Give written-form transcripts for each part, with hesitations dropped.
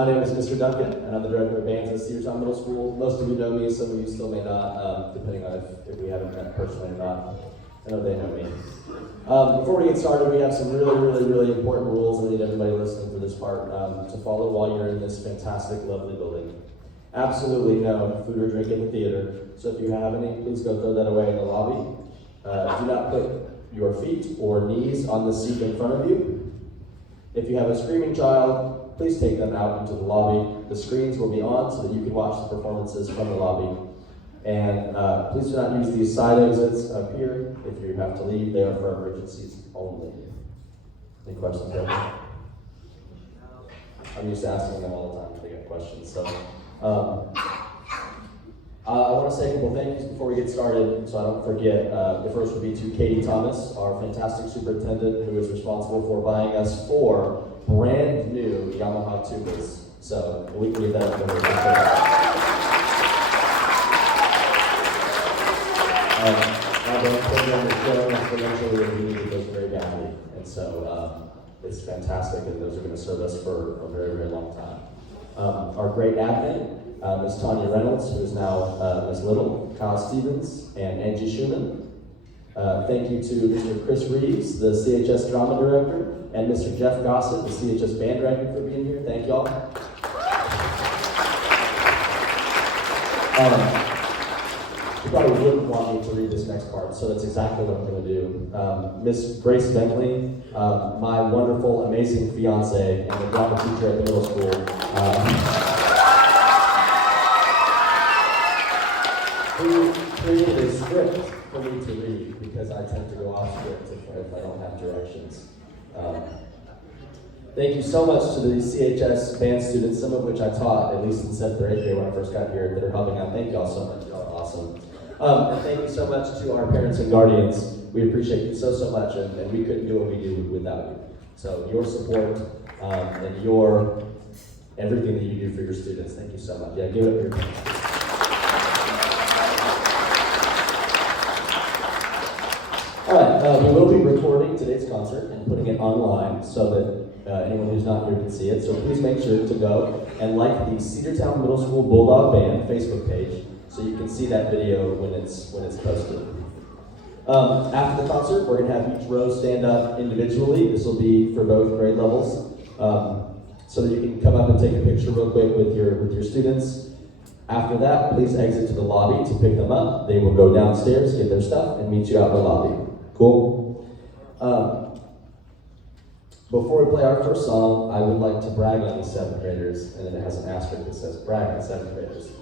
My name is Mr. Duncan, and I'm the director of bands at Cedartown Middle School. Most of you know me, some of you still may not, depending on if we haven't met personally or not. I know they know me. Before we get started, we have some really important rules I need everybody listening for this part to follow while you're in this fantastic, lovely building. Absolutely no food or drink in the theater, so if you have any, please go throw that away in the lobby. Do not put your feet or knees on the seat in front of you. If you have a screaming child, please take them out into the lobby. The screens will be on so that you can watch the performances from the lobby. And please do not use these side exits up here. If you have to leave, they are for emergencies only. Any questions there? I'm used to asking them all the time if they got questions. So I want to say a couple thank yous before we get started, so I don't forget. The first would be to Katie Thomas, our fantastic superintendent, who is responsible for buying us 4 brand new Yamaha tubas. So we can give that up. Our band program is growing exponentially, and we needed those very badly. And so it's fantastic, and those are going to serve us for a very long time. Our great admin, Ms. Tanya Reynolds, who is now Ms. Little, Kyle Stevens, and Angie Schumann. Thank you to Mr. Chris Reeves, the CHS Drama Director, and Mr. Jeff Gossett, the CHS Band Director, for being here. Thank y'all. You probably wouldn't want me to read this next part, so that's exactly what I'm going to do. Miss Grace Bentley, my wonderful, amazing fiance and the drama teacher at the middle school, who created a script for me to read because I tend to go off script if I don't have directions. Thank you so much to the CHS band students, some of which I taught, at least in 7th or 8th grade when I first got here, that are helping out. Thank y'all so much. Y'all are awesome. And thank you so much to our parents and guardians. We appreciate you so much, and we couldn't do what we do without you. So your support and your everything that you do for your students, thank you so much. Yeah, give it up your parents. All right, we will be recording today's concert and putting it online so that anyone who's not here can see it. So please make sure to go and like the Cedartown Middle School Bulldog Band Facebook page so you can see that video when it's posted. After the concert, we're going to have each row stand up individually. This will be for both grade levels, so that you can come up and take a picture real quick with your students. After that, please exit to the lobby to pick them up. They will go downstairs, get their stuff, and meet you out in the lobby. Cool? Before we play our first song, I would like to brag on these 7th graders, and then it has an asterisk that says brag on 7th graders.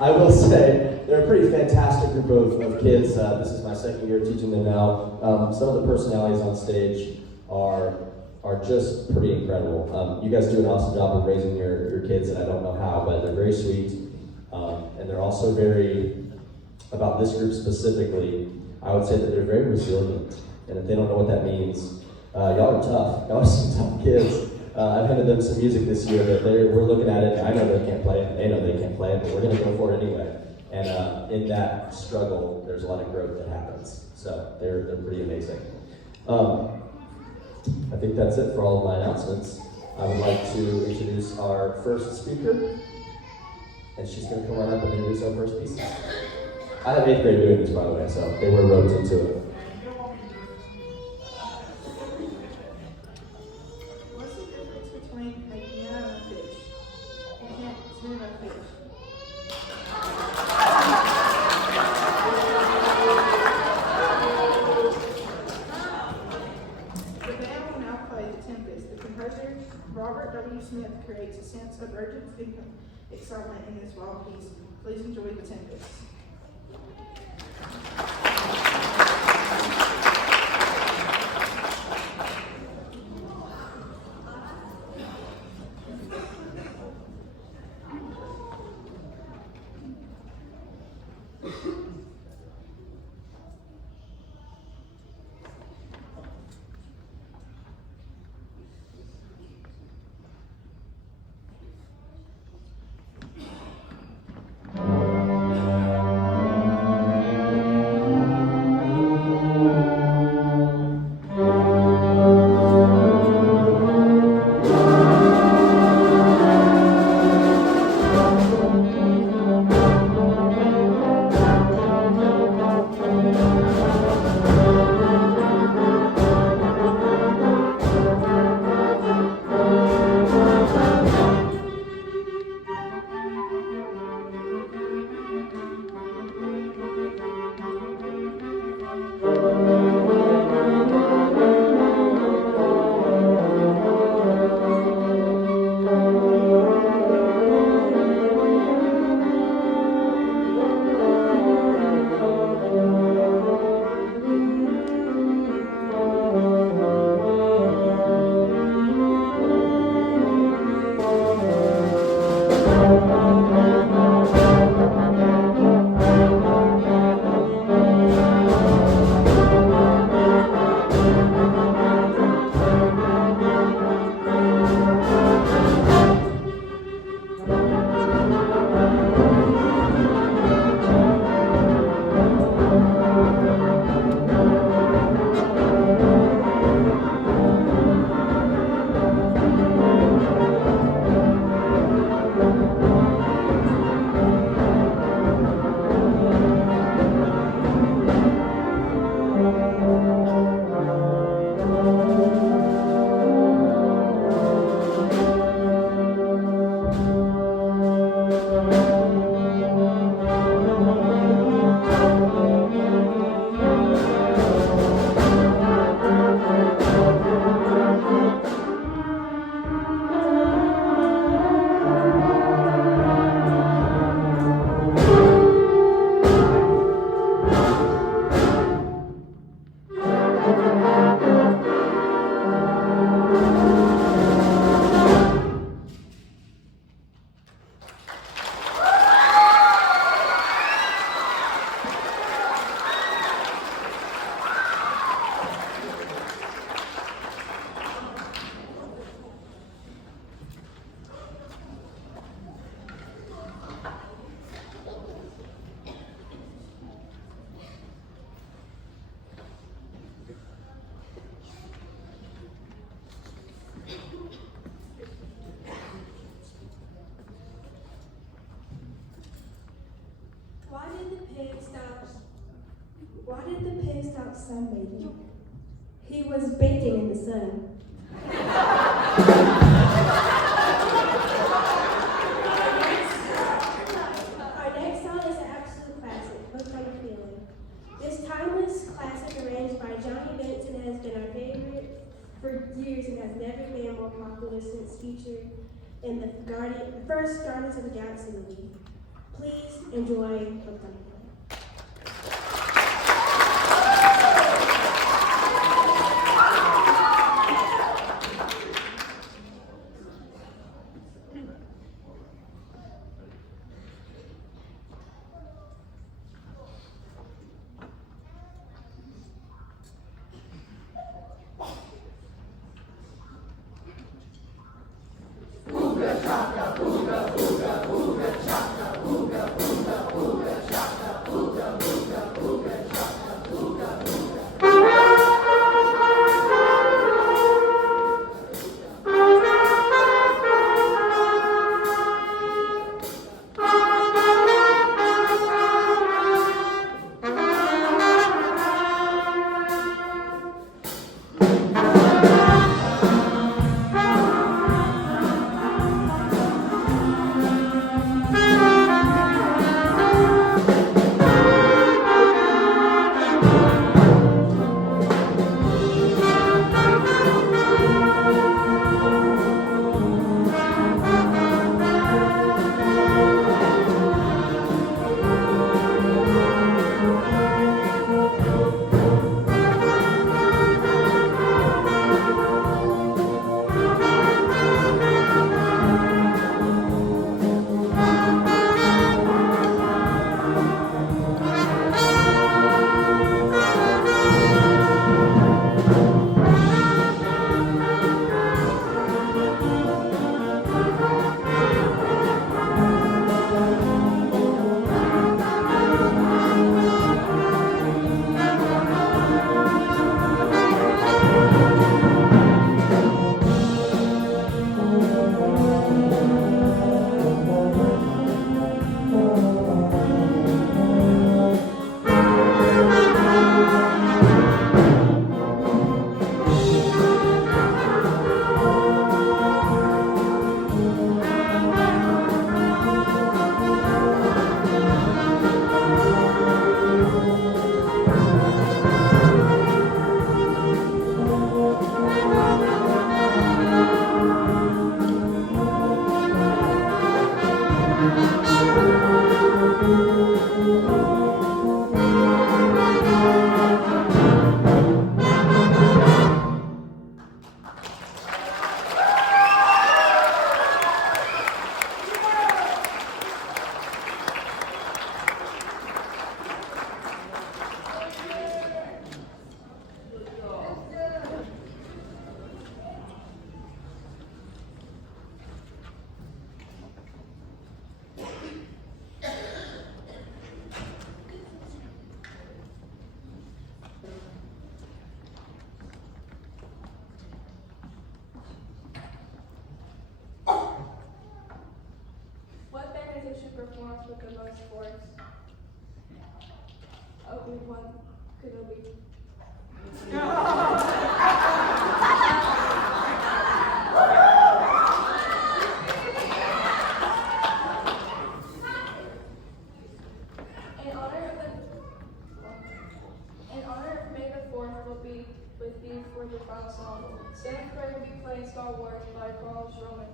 I will say they're a pretty fantastic group of kids. This is my 2nd year teaching them now. Some of the personalities on stage are just pretty incredible. You guys do an awesome job of raising your kids, and I don't know how, but they're very sweet. And they're also very, about this group specifically, I would say that they're very resilient. And if they don't know what that means, y'all are tough. Y'all are some tough kids. I've handed them some music this year that we're looking at it. I know they can't play it. They know they can't play it, but we're going to go for it anyway. And in that struggle, there's a lot of growth that happens. So they're pretty amazing. I think that's it for all of my announcements. I would like to introduce our first speaker, and she's going to come right up and introduce our first piece. I have 8th grade doing this, by the way, so they were roped into it. What's the difference between a piano and a fish? You can't swim a fish. The band will now play the Tempest. The composer, Robert W. Smith, creates a sense of urgency and excitement in this wild piece. Please enjoy the Tempest. Why did the pig stop sunbathing? He was baking in the sun. Our next song is an absolute classic, Hooked on a Feeling. This timeless classic arranged by Johnny Benson has been our favorite for years and has never been more popular since featured in the first Guardians of the Galaxy movie. Please enjoy Hooked on a Feeling. Performance with the most force. Obi-Wan Kenobi. Seventh grade will be playing Star Wars by Carl Roman.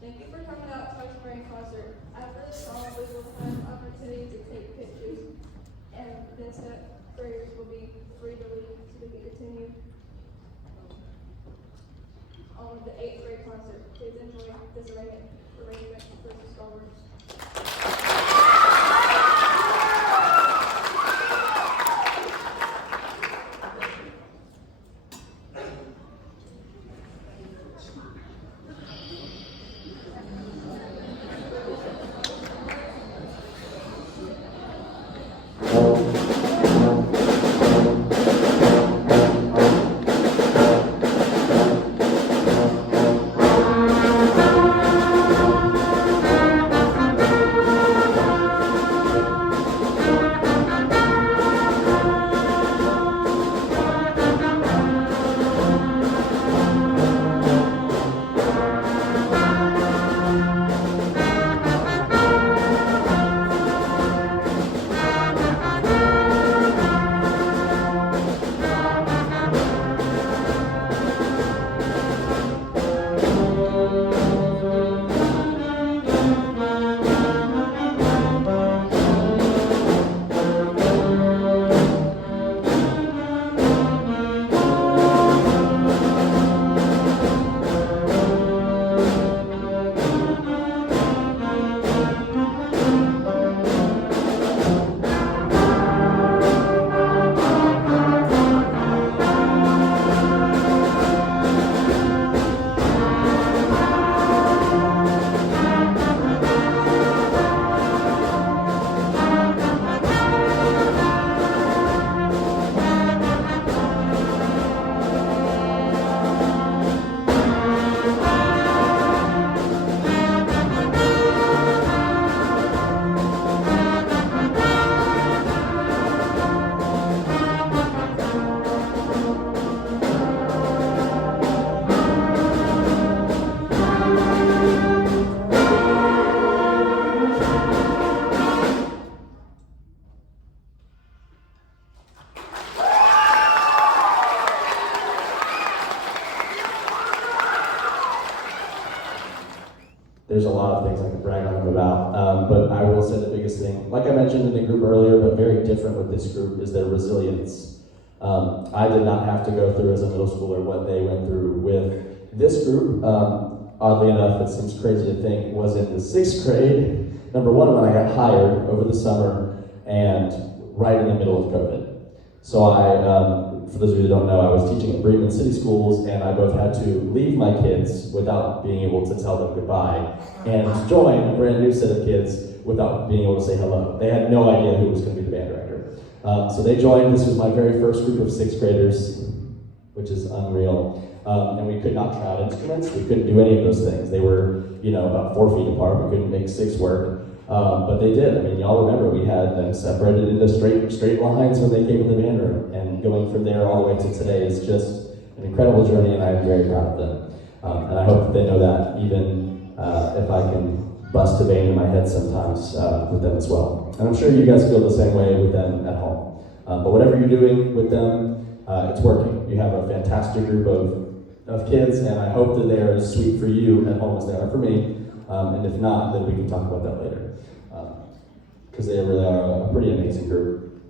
Thank you for coming out to our spring concert. After the song, we will have opportunity to take pictures, and then seventh graders will be free to leave so they can continue on the eighth grade concert. Please enjoy this arrangement for Star Wars. There's a lot of things I could brag on them about, but I will say the biggest thing, like I mentioned in the group earlier, but very different with this group, is their resilience. I did not have to go through as a middle schooler what they went through with this group. Oddly enough, it seems crazy to think, was in the 6th grade, number one, when I got hired over the summer, and right in the middle of COVID. So for those of you that don't know, I was teaching at Bremen City Schools, and I both had to leave my kids without being able to tell them goodbye, and join a brand new set of kids without being able to say hello. They had no idea who was going to be the band director. So they joined. This was my very first group of 6th graders, which is unreal. And we could not try out instruments. We couldn't do any of those things. They were, about 4 feet apart. We couldn't make 6 work. But they did. I mean, y'all remember we had them separated into straight lines when they came in the band room. And going from there all the way to today is just an incredible journey, and I'm very proud of them. And I hope that they know that, even if I can bust a vein in my head sometimes with them as well. And I'm sure you guys feel the same way with them at home. But whatever you're doing with them, it's working. You have a fantastic group of kids, and I hope that they are as sweet for you at home as they are for me. And if not, then we can talk about that later. Because they really are a pretty amazing group.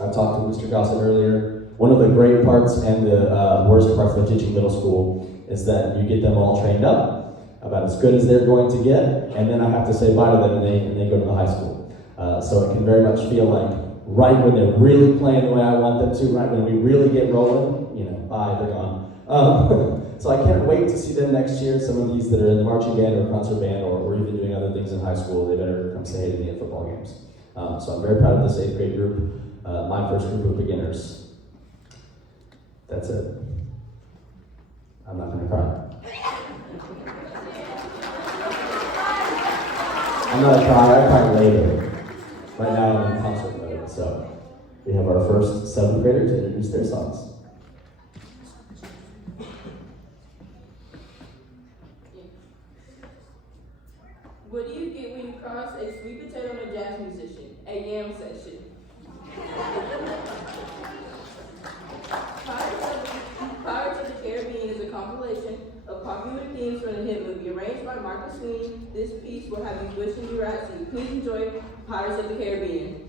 I talked to Mr. Gossett earlier. One of the great parts and the worst parts of teaching middle school is that you get them all trained up about as good as they're going to get, and then I have to say bye to them and they go to the high school. So it can very much feel like right when they're really playing the way I want them to, right when we really get rolling, bye, they're gone. So I can't wait to see them next year. Some of these that are in the marching band or concert band or even doing other things in high school, they better come say hey to me at football games. So I'm very proud of this 8th grade group, my first group of beginners. That's it. I'm not gonna cry. I'm not gonna cry, I cry later. Right now I'm in concert mode, so we have our first 7th graders to introduce their songs. What do you get when you cross a sweet potato and a jazz musician? A yam session. Pirates of the Caribbean is a compilation of popular themes from the hit movie. Arranged by Michael Sweeney, this piece will have you wishing you were at sea. Please enjoy Pirates of the Caribbean.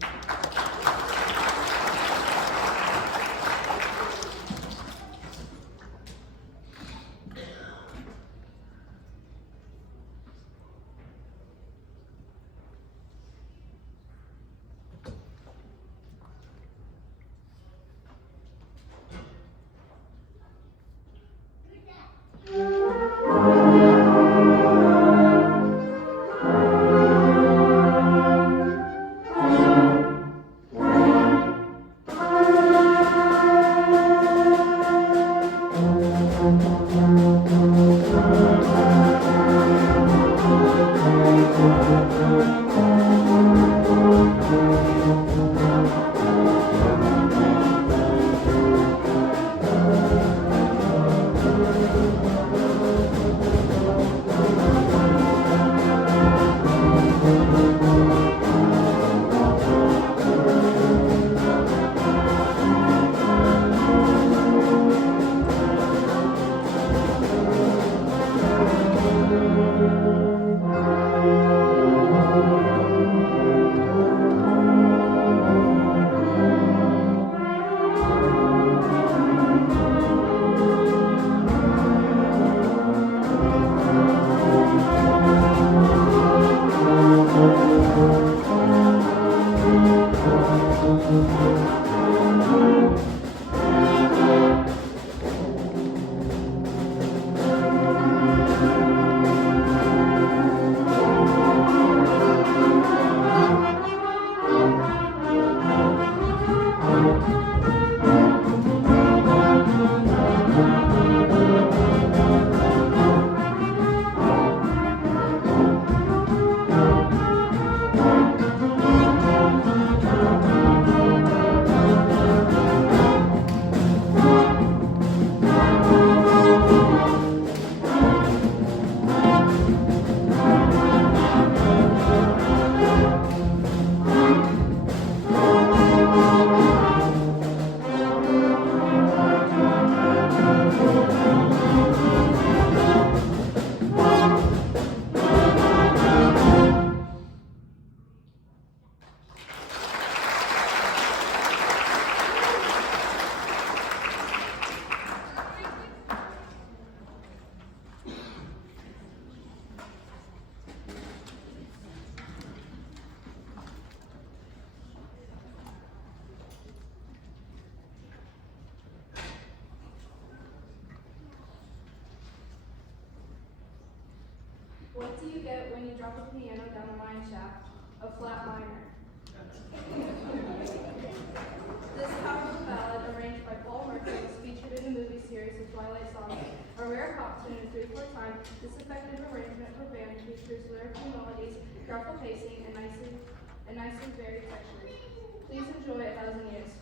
What do you get when you drop a piano down a mine shaft? A flat minor. This powerful ballad, arranged by Paul Mercury, was featured in the movie series The Twilight Songs. A rare pop tune in 3/4 time, this effective arrangement for band features lyrical melodies, graphic pacing, and nicely varied textures. Please enjoy A Thousand Years.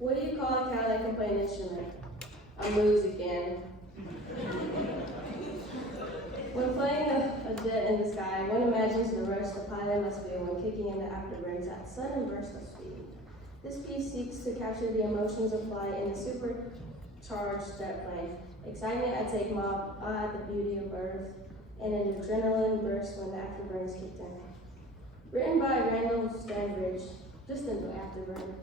What do you call a cow that can play an instrument? A moose again. When playing a jet in the sky, one imagines the rush the pilot must feel when kicking in the afterburn's at sudden burst of speed. This piece seeks to capture the emotions of flight in a supercharged jet plane. Excitement at takeoff, awe at the beauty of Earth, and an adrenaline burst when the afterburn is kicked in. Written by Randall Stanbridge, just in the afterburn.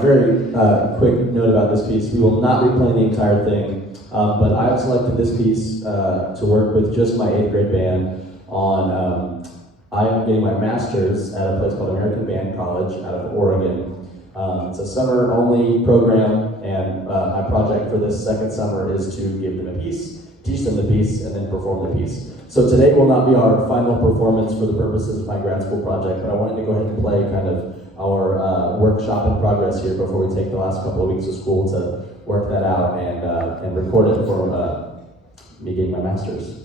Very quick note about this piece. We will not be playing the entire thing, but I have selected this piece to work with just my 8th grade band on. I am getting my master's at a place called American Band College out of Oregon. It's a summer-only program, and my project for this second summer is to give them a piece, teach them the piece, and then perform the piece. So today will not be our final performance for the purposes of my grad school project, but I wanted to go ahead and play kind of our workshop in progress here before we take the last couple of weeks of school to work that out and record it for me getting my master's.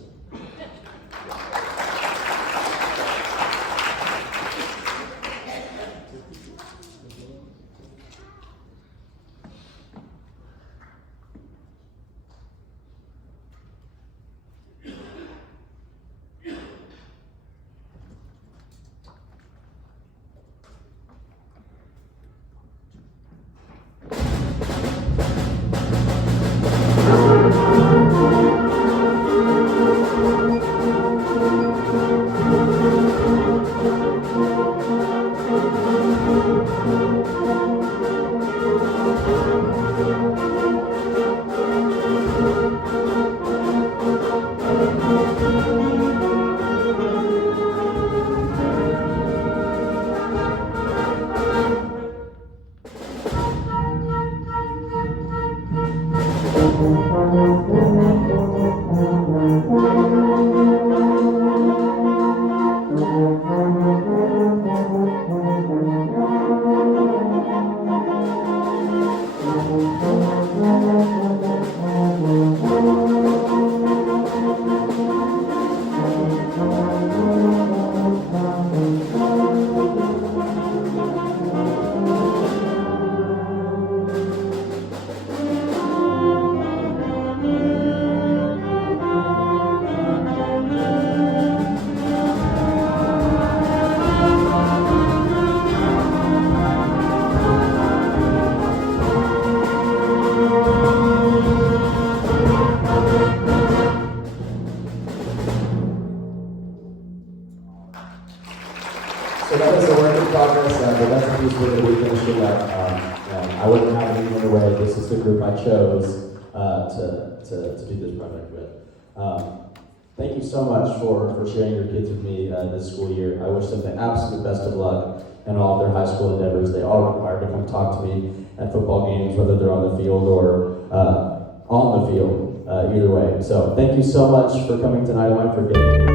So that is a work in progress, but that's a piece we're going to be finishing up. I wouldn't have it any other way. This is the group I chose to do this project with. Thank you so much for sharing your kids with me this school year. I wish them the absolute best of luck in all of their high school endeavors. They are required to come talk to me at football games, whether they're on the field or on the field, either way. So thank you so much for coming tonight. I forget.